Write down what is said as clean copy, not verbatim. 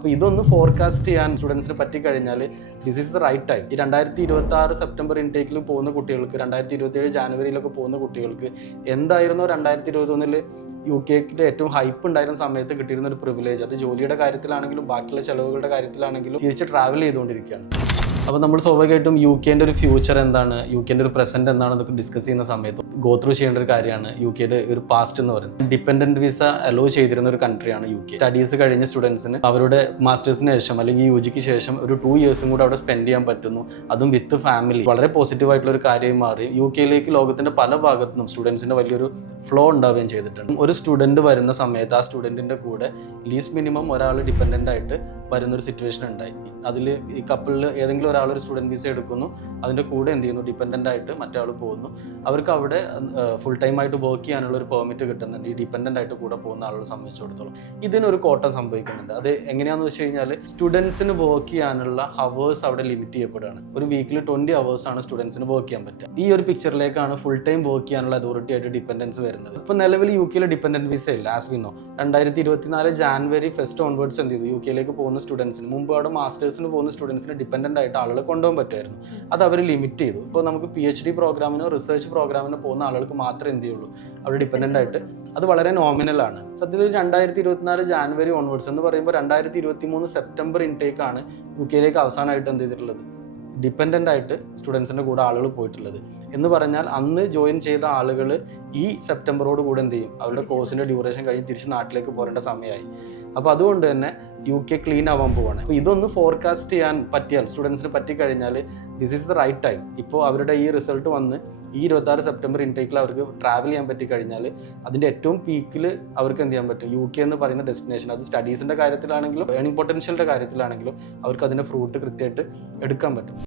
അപ്പോൾ ഇതൊന്ന് ഫോർകാസ്റ്റ് ചെയ്യാൻ സ്റ്റുഡൻസിന് പറ്റിക്കഴിഞ്ഞാൽ this is the right time. ഈ 2026 സെപ്റ്റംബർ ഇൻടേക്കിൽ പോകുന്ന കുട്ടികൾക്ക് 2027 ജാനുവരിയിലൊക്കെ പോകുന്ന കുട്ടികൾക്ക് എന്തായിരുന്നു 2021 UK ഏറ്റവും ഹൈപ്പ് ഉണ്ടായിരുന്ന സമയത്ത് കിട്ടിയിരുന്ന ഒരു പ്രിവിലേജ്, അത് ജോലിയുടെ കാര്യത്തിലാണെങ്കിലും ബാക്കിയുള്ള ചെലവുകളുടെ കാര്യത്തിലാണെങ്കിലും തിരിച്ച് ട്രാവൽ ചെയ്തുകൊണ്ടിരിക്കുകയാണ്. അപ്പോൾ നമ്മൾ സ്വാഭാവികമായിട്ടും UK ഒരു ഫ്യൂച്ചർ എന്താണ്, UK ഒരു പ്രസൻറ്റ് എന്താണെന്നൊക്കെ ഡിസ്കസ് ചെയ്യുന്ന സമയത്ത് ഗോ ത്രൂ ചെയ്യേണ്ട ഒരു കാര്യമാണ് UK ഒരു പാസ്റ്റ് എന്ന് പറയുന്നത്. ഡിപ്പെൻഡൻറ്റ് വിസ അലോ ചെയ്തിരുന്ന ഒരു കൺട്രിയാണ് UK. സ്റ്റഡീസ് കഴിഞ്ഞ സ്റ്റുഡൻസിന് അവരുടെ മാസ്റ്റേഴ്സിന് ശേഷം അല്ലെങ്കിൽ UGക്ക് ശേഷം ഒരു 2 ഇയേഴ്സും കൂടെ അവിടെ സ്പെൻഡ് ചെയ്യാൻ പറ്റുന്നു, അതും വിത്ത് ഫാമിലി. വളരെ പോസിറ്റീവ് ആയിട്ടുള്ള ഒരു കാര്യമായി മാറി. UK ലോകത്തിന്റെ പല ഭാഗത്തുനിന്നും സ്റ്റുഡൻസിന്റെ വലിയൊരു ഫ്ലോ ഉണ്ടാവുകയും ചെയ്തിട്ടുണ്ട്. ഒരു സ്റ്റുഡൻറ്റ് വരുന്ന സമയത്ത് ആ സ്റ്റുഡൻറ്റിന്റെ കൂടെ ലീസ്റ്റ് മിനിമം ഒരാൾ ഡിപ്പെൻഡൻ്റ് ആയിട്ട് വരുന്നൊരു സിറ്റുവേഷൻ ഉണ്ടായി. അതിൽ ഈ കപ്പിളിൽ ഏതെങ്കിലും ഒരാൾ ഒരു സ്റ്റുഡൻറ്റ് വിസ എടുക്കുന്നു, അതിൻ്റെ കൂടെ എന്ത് ചെയ്യുന്നു, ഡിപ്പെൻഡൻ്റ് ആയിട്ട് മറ്റേ ആൾ പോകുന്നു. അവർക്ക് അവിടെ ഫുൾ ടൈം ആയിട്ട് വർക്ക് ചെയ്യാനുള്ള ഒരു പെർമിറ്റ് കിട്ടുന്നുണ്ട് ഈ ഡിപ്പെൻഡൻ്റ് ആയിട്ട് കൂടെ പോകുന്ന ആളുകളെ സംബന്ധിച്ചിടത്തോളം. ഇതിനൊരു കോട്ടം സംഭവിക്കുന്നുണ്ട്. അത് എങ്ങനെയാണെന്ന് വെച്ച് കഴിഞ്ഞാൽ സ്റ്റുഡൻസിന് വർക്ക് ചെയ്യാനുള്ള ഹവേഴ്സ് അവിടെ ലിമിറ്റ് ചെയ്യപ്പെടുകയാണ്. ഒരു വീക്കിൽ 20 hours ആണ് സ്റ്റുഡൻസിന് വർക്ക് ചെയ്യാൻ പറ്റുക. ഈ ഒരു പിക്ചറിലേക്കാണ് ഫുൾ ടൈം വർക്ക് ചെയ്യാനുള്ള അതോറിറ്റി ആയിട്ട് ഡിപ്പെൻഡൻസ് വരുന്നത്. ഇപ്പോൾ നിലവിൽ UK ഡിപ്പെൻഡൻറ്റ് വിസ ഇല്ല. As we know 2024 January first onwards എന്ത് ചെയ്തു, UK പോകുന്ന സ്റ്റുഡൻസിന്, മുമ്പ് അവിടെ മാസ്റ്റേഴ്സിന് പോകുന്ന സ്റ്റുഡൻസിന് ഡിപ്പെൻഡൻ്റ് ആയിട്ട് ആളുകളെ കൊണ്ടുപോകാൻ പറ്റുമായിരുന്നു. അത് അവർ ലിമിറ്റ് ചെയ്തു. ഇപ്പോൾ നമുക്ക് PhD പ്രോഗ്രാമിനോ റിസർച്ച് പ്രോഗ്രാമിനോ പോകുന്ന ആളുകൾക്ക് മാത്രമേ എന്ത് ചെയ്യുള്ളൂ, അവിടെ ഡിപ്പെൻഡൻ്റ് ആയിട്ട്. അത് വളരെ നോമിനലാണ്. സത്യത്തിൽ 2024 ജാനുവരി ഓൺവേർഡ്സ് എന്ന് പറയുമ്പോൾ 2023 സെപ്റ്റംബർ ഇൻടേക്കാണ് UK അവസാനമായിട്ട് എന്ത് ചെയ്തിട്ടുള്ളത്, ഡിപ്പെൻഡൻ്റ് ആയിട്ട് സ്റ്റുഡൻസിൻ്റെ കൂടെ ആളുകൾ പോയിട്ടുള്ളത്. എന്ന് പറഞ്ഞാൽ അന്ന് ജോയിൻ ചെയ്ത ആളുകൾ ഈ സെപ്റ്റംബറോട് കൂടെ എന്ത് ചെയ്യും, അവരുടെ കോഴ്സിൻ്റെ ഡ്യൂറേഷൻ കഴിഞ്ഞ് തിരിച്ച് നാട്ടിലേക്ക് പോരേണ്ട സമയമായി. അപ്പോൾ അതുകൊണ്ട് തന്നെ UK ക്ലീൻ ആവാൻ പോവാണ്. അപ്പോൾ ഇതൊന്ന് ഫോർകാസ്റ്റ് ചെയ്യാൻ പറ്റിയാൽ സ്റ്റുഡൻസിന് പറ്റിക്കഴിഞ്ഞാൽ this is the right time. ഇപ്പോൾ അവരുടെ ഈ റിസൾട്ട് വന്ന് ഈ 26 സെപ്റ്റംബർ ഇൻടേക്കിൽ അവർക്ക് ട്രാവൽ ചെയ്യാൻ പറ്റിക്കഴിഞ്ഞാൽ അതിൻ്റെ ഏറ്റവും പീക്കിൽ അവർക്ക് എന്ത് ചെയ്യാൻ പറ്റും, UK എന്ന് പറയുന്ന ഡെസ്റ്റിനേഷൻ, അത് സ്റ്റഡീസിൻ്റെ കാര്യത്തിലാണെങ്കിലും ഏണിംഗ് പൊട്ടൻഷ്യലിൻ്റെ കാര്യത്തിലാണെങ്കിലും അവർക്ക് അതിൻ്റെ ഫ്രൂട്ട് കൃത്യമായിട്ട് എടുക്കാൻ പറ്റും.